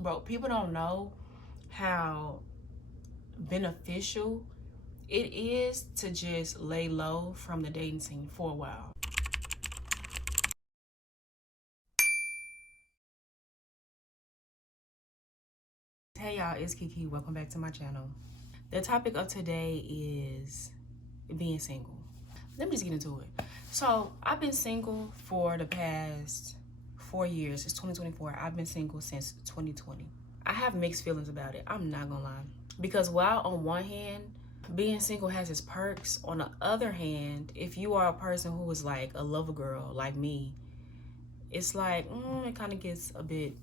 Bro, people don't know how beneficial it is to just lay low from the dating scene for a while. Hey y'all, it's Kiki. Welcome back to my channel. The topic of today is being single. Let me just get into it. So I've been single for the past 4 years. It's 2024. I've been single since 2020. I have mixed feelings about it. I'm not gonna lie. Because while on one hand, being single has its perks, on the other hand, if you are a person who is like a lover girl like me, it's like, it kind of gets a bit,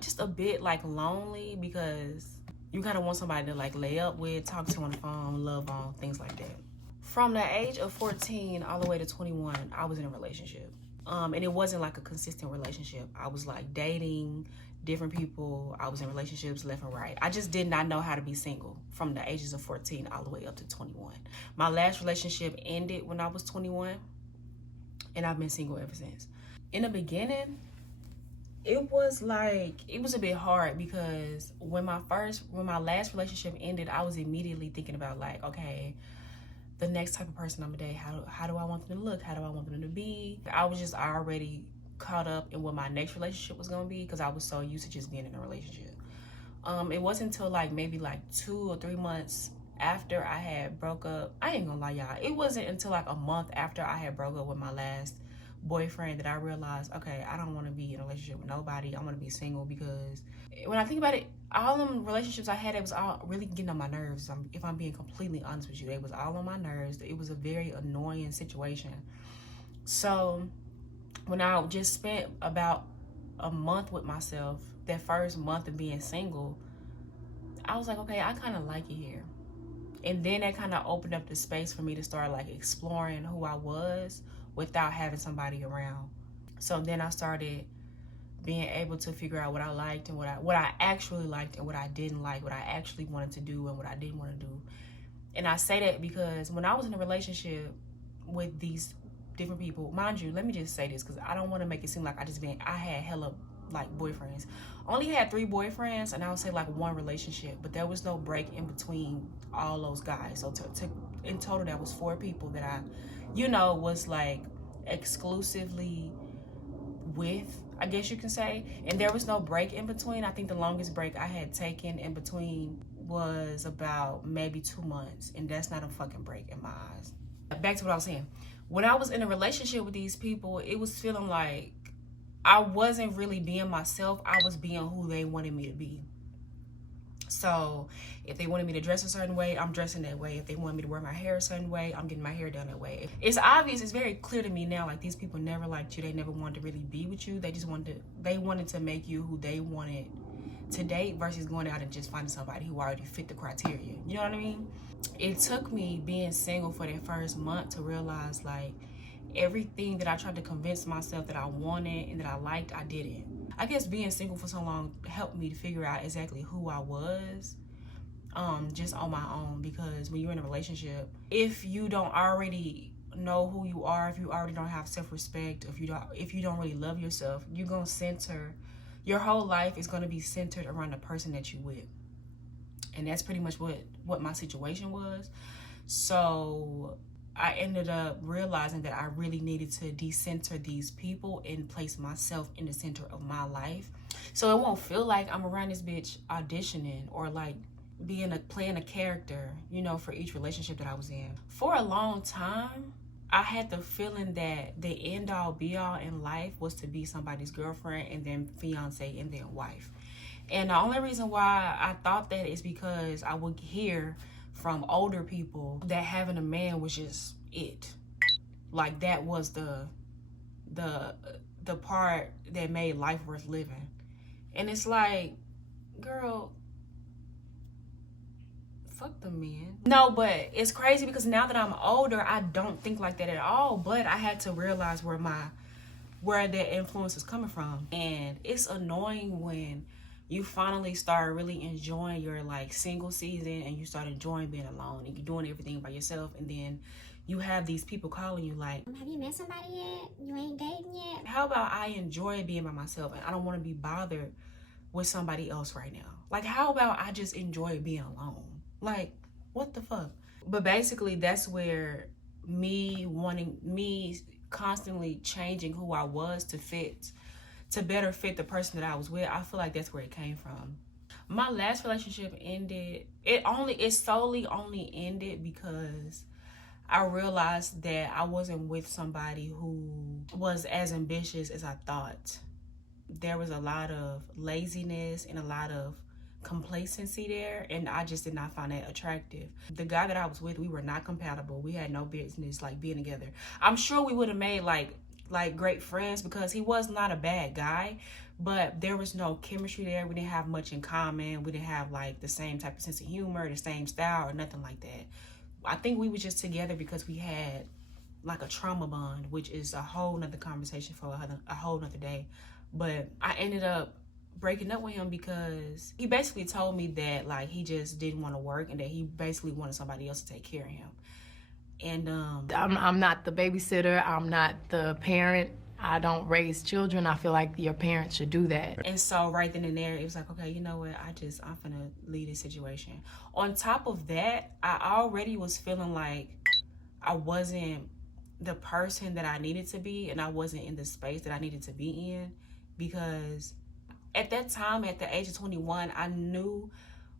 just a bit like lonely, because you kind of want somebody to like lay up with, talk to on the phone, love on, things like that. From the age of 14 all the way to 21, I was in a relationship. And it wasn't like a consistent relationship. I was like dating different people. I was in relationships left and right. I just did not know how to be single from the ages of 14 all the way up to 21. My last relationship ended when I was 21, and I've been single ever since. In the beginning, it was a bit hard, because when my last relationship ended, I was immediately thinking about like, okay, the next type of person I'm gonna date, how do I want them to look? How do I want them to be? I was just already caught up in what my next relationship was gonna be, because I was so used to just being in a relationship. It wasn't until like maybe like 2 or 3 months after I had broke up. I ain't gonna lie, y'all. It wasn't until like a month after I had broke up with my last boyfriend that I realized, okay, I don't want to be in a relationship with nobody. I want to be single, because when I think about it, all them relationships I had, it was all really getting on my nerves. If I'm being completely honest with you, it was all on my nerves. It was a very annoying situation. So when I just spent about a month with myself, that first month of being single, I was like, okay, I kind of like it here. And then that kind of opened up the space for me to start like exploring who I was without having somebody around. So then I started being able to figure out what I liked and what I actually liked and what I didn't like, what I actually wanted to do and what I didn't want to do. And I say that because when I was in a relationship with these different people, mind you, let me just say this, because I don't want to make it seem like I had hella like boyfriends. Only had 3 boyfriends, and I would say like 1 relationship, but there was no break in between all those guys. So in total, that was 4 people that I, was like exclusively with, I guess you can say. And there was no break in between. I think the longest break I had taken in between was about maybe 2 months, and that's not a fucking break in my eyes. Back to what I was saying. When I was in a relationship with these people, it was feeling like I wasn't really being myself. I was being who they wanted me to be. So if they wanted me to dress a certain way, I'm dressing that way. If they wanted me to wear my hair a certain way, I'm getting my hair done that way. It's obvious, it's very clear to me now, like these people never liked you. They never wanted to really be with you. They wanted to make you who they wanted to date, versus going out and just finding somebody who already fit the criteria. You know what I mean? It took me being single for that first month to realize like everything that I tried to convince myself that I wanted and that I liked, I didn't. I guess being single for so long helped me to figure out exactly who I was, just on my own. Because when you're in a relationship, if you don't already know who you are, if you already don't have self-respect, if you don't really love yourself, you're gonna center your whole life is gonna be centered around the person that you with. And that's pretty much what my situation was. So I ended up realizing that I really needed to decenter these people and place myself in the center of my life, so it won't feel like I'm around this bitch auditioning or like playing a character, for each relationship that I was in. For a long time, I had the feeling that the end all be all in life was to be somebody's girlfriend and then fiance and then wife. And the only reason why I thought that is because I would hear from older people that having a man was just it. Like that was the part that made life worth living. And it's like, girl, fuck the men. No, but it's crazy because now that I'm older, I don't think like that at all. But I had to realize where that influence is coming from. And it's annoying when you finally start really enjoying your like single season and you start enjoying being alone and you're doing everything by yourself, and then you have these people calling you like, have you met somebody yet? You ain't dating yet? How about I enjoy being by myself and I don't want to be bothered with somebody else right now? Like, how about I just enjoy being alone? Like, what the fuck? But basically, that's where me constantly changing who I was to better fit the person that I was with, I feel like that's where it came from. My last relationship ended, it solely only ended because I realized that I wasn't with somebody who was as ambitious as I thought. There was a lot of laziness and a lot of complacency there, and I just did not find that attractive. The guy that I was with, we were not compatible. We had no business like being together. I'm sure we would have made like great friends because he was not a bad guy, but there was no chemistry there. We didn't have much in common. We didn't have like the same type of sense of humor, the same style, or nothing like that. I think we were just together because we had like a trauma bond, which is a whole nother conversation for a whole nother day. But I ended up breaking up with him because he basically told me that like he just didn't want to work and that he basically wanted somebody else to take care of him. And I'm not the babysitter. I'm not the parent. I don't raise children. I feel like your parents should do that. And so right then and there, it was like, okay, you know what? I'm finna leave this situation. On top of that, I already was feeling like I wasn't the person that I needed to be, and I wasn't in the space that I needed to be in, because at that time, at the age of 21, I knew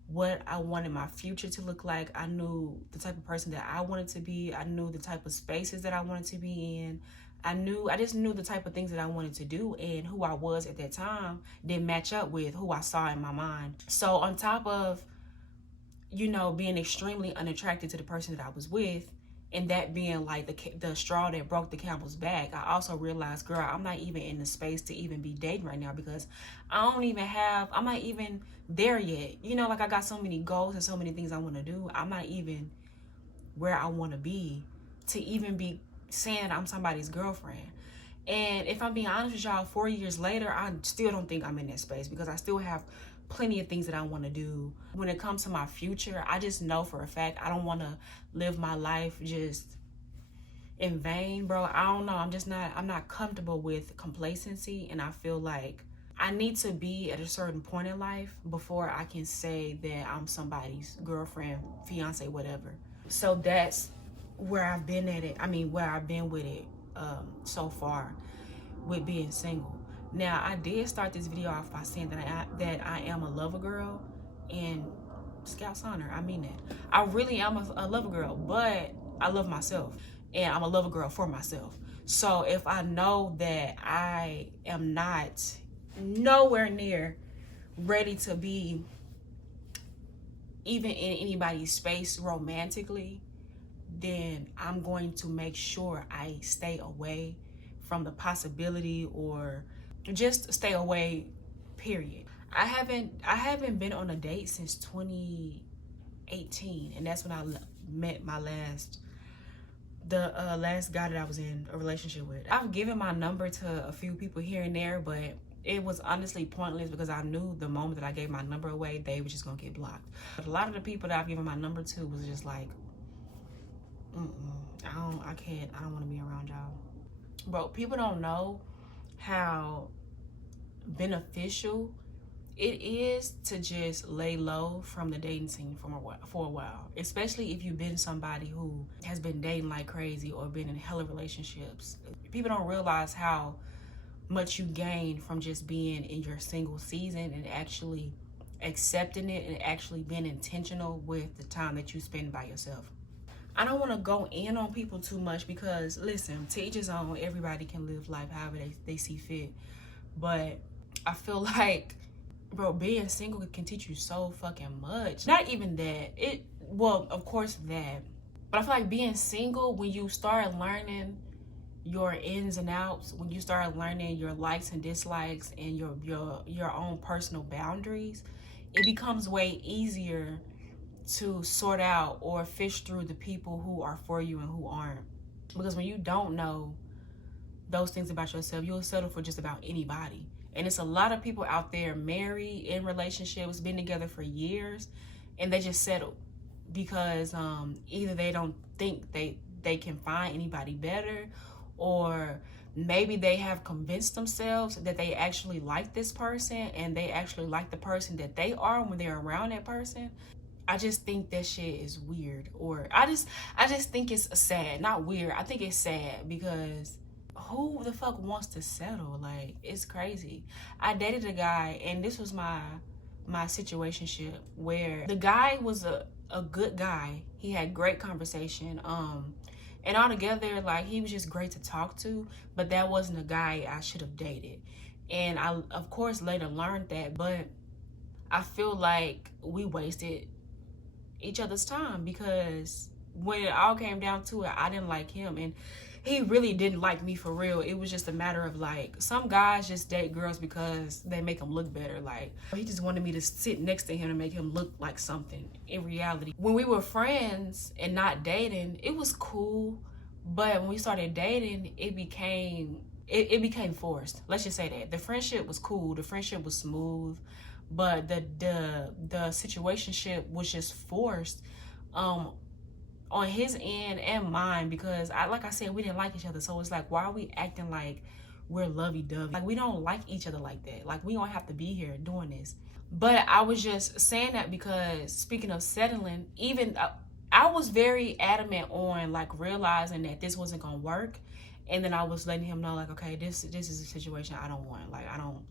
what I wanted my future to look like. I knew the type of person that I wanted to be. I knew the type of spaces that I wanted to be in. I just knew the type of things that I wanted to do, and who I was at that time didn't match up with who I saw in my mind. So on top of, being extremely unattracted to the person that I was with, and that being like the straw that broke the camel's back, I also realized, girl, I'm not even in the space to even be dating right now because I'm not even there yet. Like I got so many goals and so many things I want to do. I'm not even where I want to be to even be saying I'm somebody's girlfriend. And if I'm being honest with y'all, 4 years later, I still don't think I'm in that space because I still have plenty of things that I want to do. When it comes to my future, I just know for a fact I don't want to live my life just in vain, bro. I don't know. I'm not comfortable with complacency, and I feel like I need to be at a certain point in life before I can say that I'm somebody's girlfriend, fiance, whatever. So that's where I've been at it. Where I've been with it so far with being single. Now, I did start this video off by saying that I am a lover girl, and Scout's honor, I mean that. I really am a lover girl, but I love myself, and I'm a lover girl for myself. So if I know that I am not nowhere near ready to be even in anybody's space romantically, then I'm going to make sure I stay away from the possibility, or just stay away, period. I haven't been on a date since 2018, and that's when I met my last guy that I was in a relationship with. I've given my number to a few people here and there, but it was honestly pointless because I knew the moment that I gave my number away, they were just gonna get blocked. But a lot of the people that I've given my number to was just like, I don't want to be around y'all. Bro, people don't know how beneficial it is to just lay low from the dating scene for a while, especially if you've been somebody who has been dating like crazy or been in hella relationships. People don't realize how much you gain from just being in your single season and actually accepting it and actually being intentional with the time that you spend by yourself. I don't want to go in on people too much because, listen, to each his own. Everybody can live life however they see fit. But I feel like, bro, being single can teach you so fucking much. Not even that. Well, of course that. But I feel like being single, when you start learning your ins and outs, when you start learning your likes and dislikes and your own personal boundaries, it becomes way easier to sort out or fish through the people who are for you and who aren't. Because when you don't know those things about yourself, you'll settle for just about anybody. And it's a lot of people out there married, in relationships, been together for years, and they just settle because either they don't think they can find anybody better, or maybe they have convinced themselves that they actually like this person and they actually like the person that they are when they're around that person. I just think that shit is weird. Or I just think it's sad. Not weird. I think it's sad because who the fuck wants to settle? Like, it's crazy. I dated a guy, and this was my situationship, where the guy was a good guy. He had great conversation. And altogether, like, he was just great to talk to, but that wasn't a guy I should have dated. And I, of course, later learned that, but I feel like we wasted each other's time, because when it all came down to it, I didn't like him, and he really didn't like me for real. It was just a matter of, like, some guys just date girls because they make them look better. Like, he just wanted me to sit next to him and make him look like something. In reality, when we were friends and not dating, it was cool, but when we started dating, it became forced. Let's just say that the friendship was cool, the friendship was smooth, but the situationship was just forced on his end and mine, because like I said, we didn't like each other. So it's like, why are we acting like we're lovey-dovey? Like, we don't like each other like that. Like, we don't have to be here doing this. But I was just saying that because, speaking of settling, even I was very adamant on, like, realizing that this wasn't gonna work, and then I was letting him know, like, okay, this is a situation I don't want. Like, I don't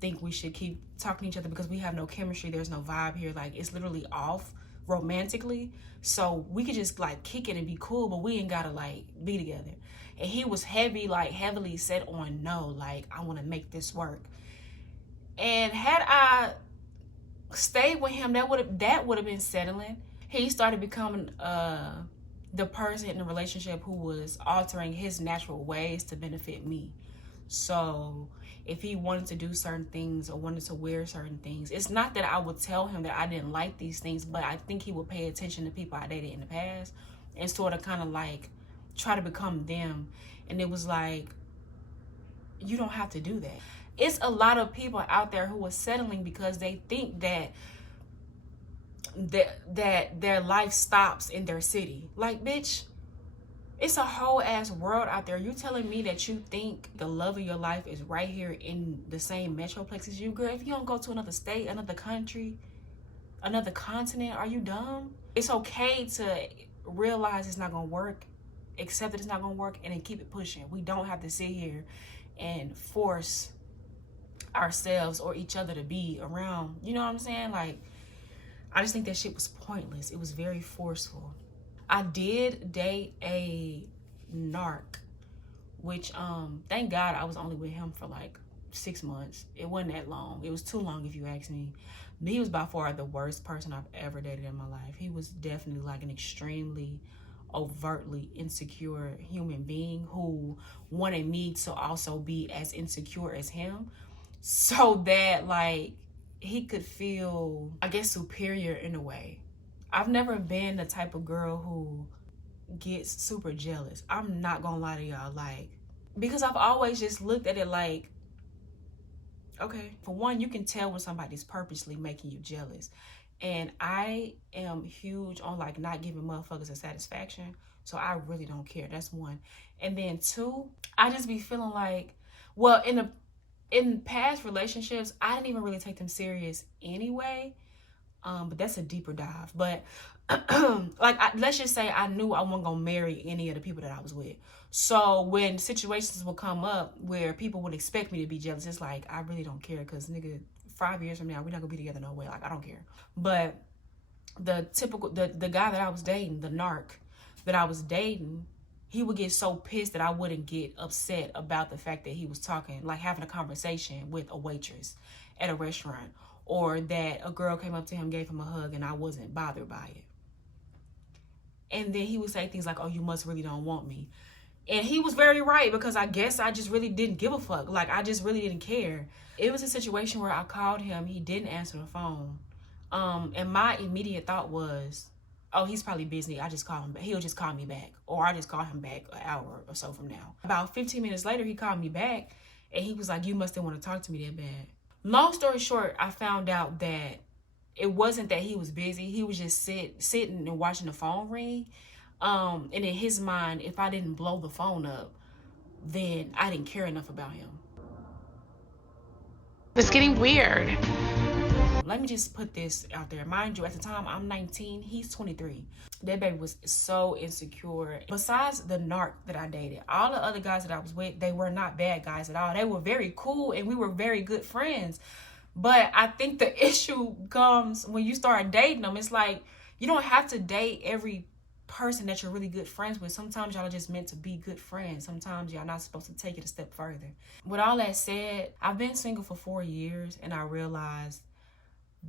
think we should keep talking to each other because we have no chemistry. There's no vibe here. Like, it's literally off romantically, so we could just, like, kick it and be cool, but we ain't gotta, like, be together. And he was heavily set on, no, like, I want to make this work. And had I stayed with him, that would have been settling. He started becoming the person in the relationship who was altering his natural ways to benefit me. So if he wanted to do certain things or wanted to wear certain things, it's not that I would tell him that I didn't like these things, but I think he would pay attention to people I dated in the past and sort of kind of, like, try to become them. And it was like, you don't have to do that. It's a lot of people out there who are settling because they think that their life stops in their city. Like, bitch, it's a whole ass world out there. You telling me that you think the love of your life is right here in the same metroplex as you? Girl, if you don't go to another state, another country, another continent, are you dumb? It's okay to realize it's not gonna work, accept that it's not gonna work, and then keep it pushing. We don't have to sit here and force ourselves or each other to be around. You know what I'm saying? Like, I just think that shit was pointless. It was very forceful. I did date a narc, which thank God I was only with him for like 6 months. It wasn't that long. It was too long if you ask me. But he was by far the worst person I've ever dated in my life. He was definitely like an extremely overtly insecure human being who wanted me to also be as insecure as him, so that, like, he could feel, I guess, superior in a way. I've never been the type of girl who gets super jealous. I'm not gonna lie to y'all, like, because I've always just looked at it like, okay, for one, you can tell when somebody's purposely making you jealous. And I am huge on, like, not giving motherfuckers a satisfaction. So I really don't care. That's one. And then two, I just be feeling like, well, in past relationships, I didn't even really take them serious anyway. But that's a deeper dive. But like, let's just say I knew I wasn't gonna marry any of the people that I was with. So when situations will come up where people would expect me to be jealous, it's like, I really don't care, because, nigga, 5 years from now, we're not gonna be together no way. Like, I don't care. But the guy that I was dating, the narc that I was dating, he would get so pissed that I wouldn't get upset about the fact that he was talking, like, having a conversation with a waitress at a restaurant, or that a girl came up to him, gave him a hug, and I wasn't bothered by it. And then he would say things like, oh, you must really don't want me. And he was very right, because I guess I just really didn't give a fuck. Like, I just really didn't care. It was a situation where I called him, he didn't answer the phone. And my immediate thought was, oh, he's probably busy. I just call him back. He'll just call me back. Or I just call him back an hour or so from now. About 15 minutes later, he called me back, and he was like, you must have want to talk to me that bad. Long story short, I found out that it wasn't that he was busy. He was just sitting and watching the phone ring. And in his mind, if I didn't blow the phone up, then I didn't care enough about him. It's getting weird. Let me just put this out there. Mind you, at the time, I'm 19, he's 23. That baby was so insecure. Besides the narc that I dated, all the other guys that I was with, they were not bad guys at all. They were very cool and we were very good friends. But I think the issue comes when you start dating them. It's like, you don't have to date every person that you're really good friends with. Sometimes y'all are just meant to be good friends. Sometimes y'all not supposed to take it a step further. With all that said, I've been single for 4 years and I realized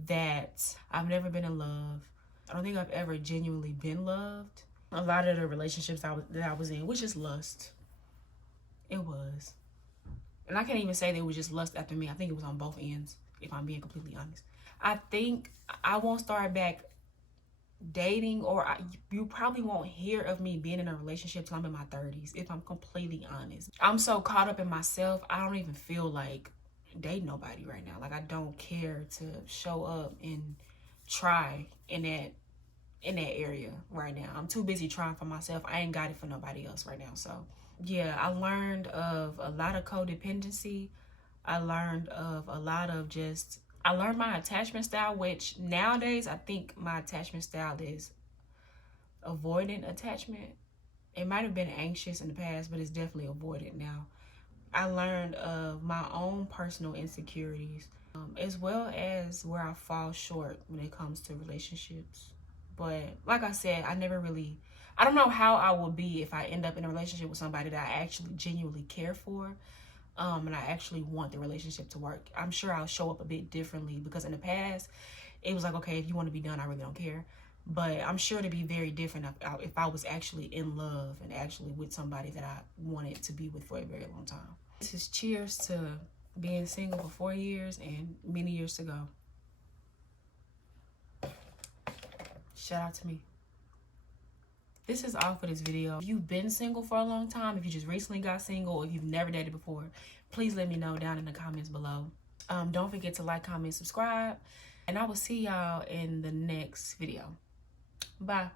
that I've never been in love. I don't think I've ever genuinely been loved. A lot of the relationships that I was in was just lust. It was. And I can't even say they were just lust after me. I think it was on both ends, if I'm being completely honest. I think I won't start back dating, or you probably won't hear of me being in a relationship till I'm in my 30s, if I'm completely honest. I'm so caught up in myself, I don't even feel like dating nobody right now. Like, I don't care to show up and try in that area right now. I'm too busy trying for myself. I ain't got it for nobody else right now. So yeah, I learned of a lot of codependency. I learned of a lot of I learned my attachment style, which nowadays I think my attachment style is avoidant attachment. It might have been anxious in the past, but it's definitely avoidant now. I learned of my own personal insecurities, as well as where I fall short when it comes to relationships. But like I said, I don't know how I will be if I end up in a relationship with somebody that I actually genuinely care for. And I actually want the relationship to work. I'm sure I'll show up a bit differently, because in the past, it was like, okay, if you want to be done, I really don't care. But I'm sure to be very different if I was actually in love and actually with somebody that I wanted to be with for a very long time. This is cheers to being single for 4 years and many years to go. Shout out to me. This is all for this video. If you've been single for a long time, if you just recently got single, or if you've never dated before, please let me know down in the comments below. Don't forget to like, comment, subscribe, and I will see y'all in the next video. Bye.